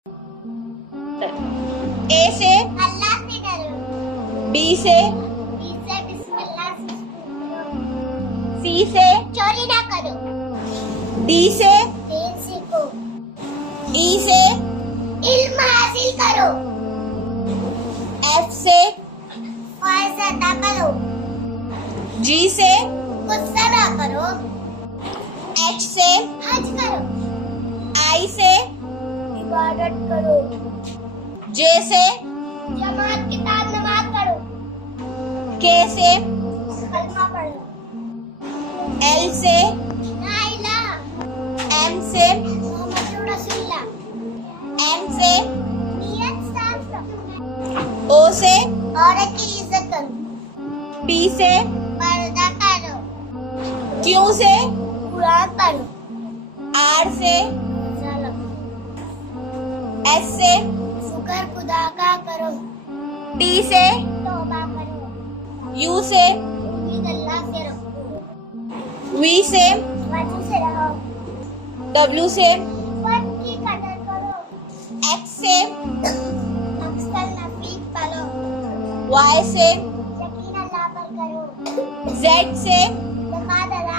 ए से अल्लाह से डरो। बी से बी से बिस्मिल्लाह से करो। सी से चोरी ना करो। डी से दीन सीखो। ई से इल्म हासिल करो। एफ से फर्ज अदा करो। जी से गुस्सा ना करो। एच से हज करो। आई से इबादत करो। जे से जमात के साथ नमाज पढ़ो। के से कलमा पढ़ो। एल से ला इलाहा एम से मुहम्मद रसूलुल्लाह। एम से नियत साफ रखो। ओ से औरत की इज्जत करो। पी से पर्दा करो। क्यू से कुरान पढ़ो। आर से रोजा रखो। एस से शुक्र खुदा का करो। टी से तौबा करो। यू से उम्मीद अल्लाह से रखो। वी से वजह से रहो। डब्ल्यू से वक्त की कदर करो। एक्स से अक्सर नफीस पढ़ो। वाई से यकीन अल्लाह पर करो। जेड से ज़कात अदा